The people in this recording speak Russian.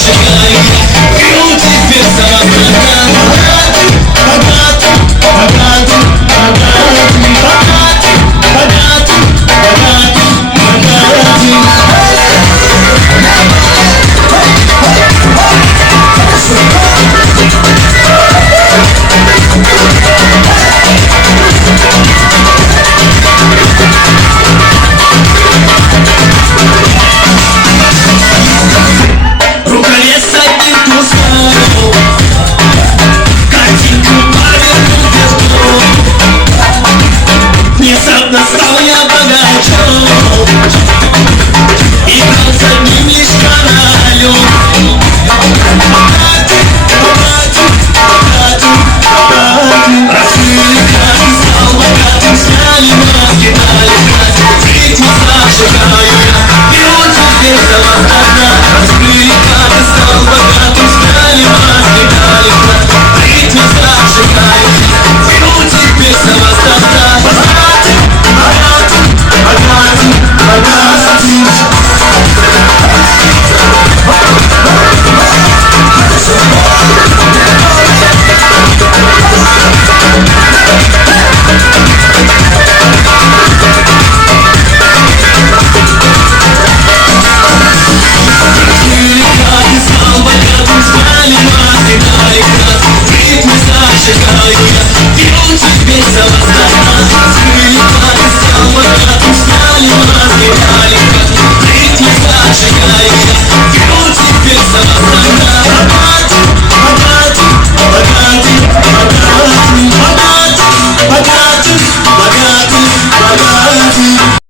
зажигаю я, пью теперь самокат. Богатый, богатый, богатый, богатый, богатый, богатый, рукавец одних кусков, картинку повернул вверху. Внезапно стал я богачом, играл за ним лишь королем. Богатый, богатый, богатый, богатый. Раскрыли карты, стал богатым, сняли маски, дали грязь. В ритме зажигаю я, пью теперь самокат.